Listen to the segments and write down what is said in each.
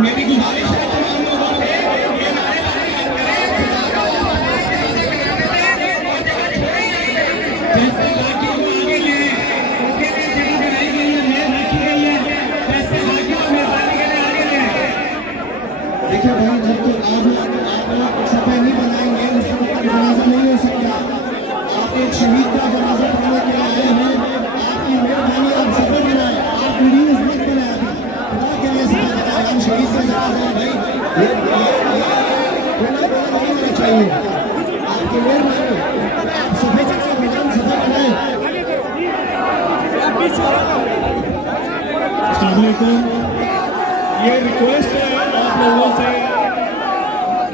मेरी गुजारिश है तमाम लोगों से ये नारेबाजी मत करें। जैसे बाकियों को आगे ले उसके लिए जगह बनाई गई है, मेज रखी गई है, जैसे बाकियों को मेहरबानी के लिए आगे ले। देखिए भाई, जब तक आप सफाई नहीं बनाएंगे उस वक्त जनाजा नहीं हो सकता। आप एक शहीद का जनाजा पढ़ने के लिए आए हैं, आपकी मेहरबानी आप सफर बनाए, आप वीडियोस मत बनाए, खुदा के लिए सफर बनाए। हम शहीद का जनाजा है भाई, ये नहीं होना चाहिए। आपकी मेहरबानी आप सफाई से बिना सफर बनाए। ये रिक्वेस्ट है आप लोगों से,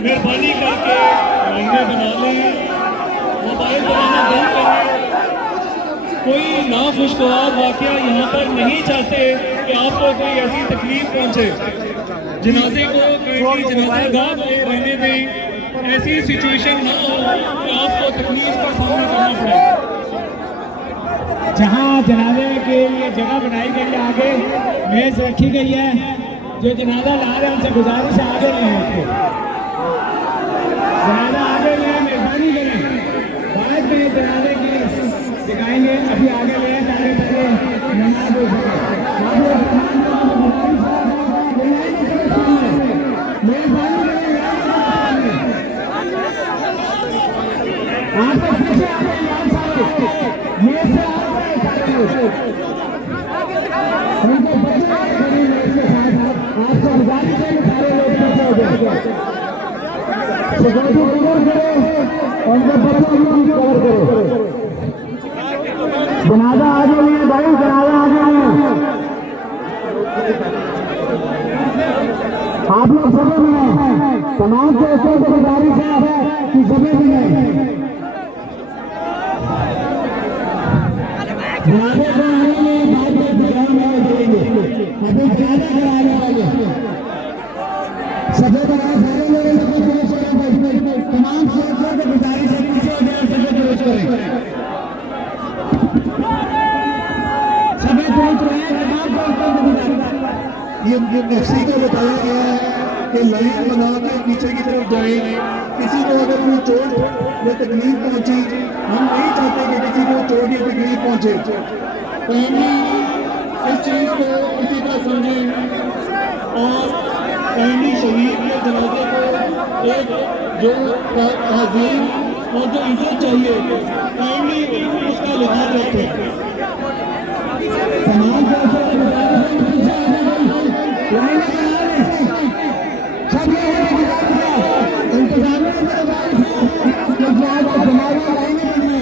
मेहरबानी करके लाइनें बना लें, मोबाइल बनाना बंद करें। कोई नाखुशगवार वाकया यहाँ पर नहीं चाहते कि आपको कोई ऐसी तकलीफ पहुँचे। जनाजे को जनाज़ागाह में रहने दें, ऐसी सिचुएशन ना हो कि आपको तकलीफ का सामना करना पड़े। जहाँ जनाजे के लिए जगह बनाई गई है, आगे मेज रखी गई है, जो जनाजा ला रहे हैं उनसे गुजारिश है आगे लें, उसको जनाजा आगे लें, मेहरबानी करें। बाद में जनाजे की दिखाएंगे, अभी आगे लें ताकि पहले नमाज हो सके। मेहरबानी करें, आप पीछे आ गए, मेज से उनको बचना करें, इसके साथ आपको गुजारिश है सारे लोग पीछे हो जाए, सिक्योरिटी कवर करो, उनको बच्चों को कवर करो। जनाजा आगे लिए भाई, जनाजा आगे लिए। आप लोग सभी में तमाम दोस्तों को गुजारिश है कि सभी में जनाजे को अभी जनाजा कराने वाले सभी तमाम दोस्तों को गुजारिश है पीछे हो जाए, सभी दुरुस्त करें, सभी दुरुस्त रहे। तमाम दोस्तों को गुजारिश, ये नफसी को बताया गया है कि लाइन बना के पीछे की तरफ जाए। किसी को अगर कोई चोट या तकलीफ पहुंची, हम नहीं चाहते कि किसी को चोट या तकलीफ पहुंचे। फैमिली इस चीज़ को इसी तरह समझें और फैमिली शहीद के जनाजे को एक जो तहजीब और जो इज्जत चाहिए, फैमिली उसका लिहाज रखे। तमाम दोस्तों को गुजारिश है लाइन बना लें, सब लोगों को गुजारिश है, इंतजाम में गुजारिश है कि जनाजा लाइन बनी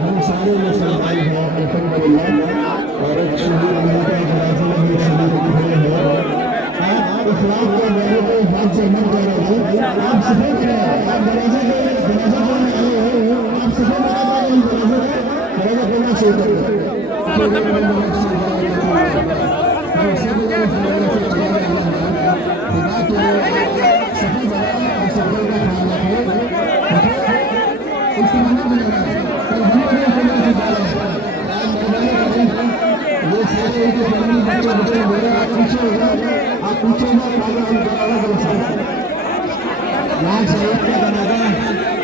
हम सारे मुसलमान हैं अल्हम्दुलिल्लाह, और शहीद का जनाजा में शहीद हुए हैं। आप इखलाक के मेरे को हाथ से मत करो, आप सफेद करें, आप जनाजा आए हो, आप सफेद जनाजा करना शुरू करो। आप पूछे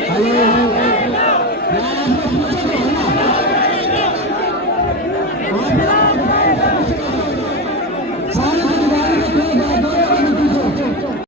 हेलो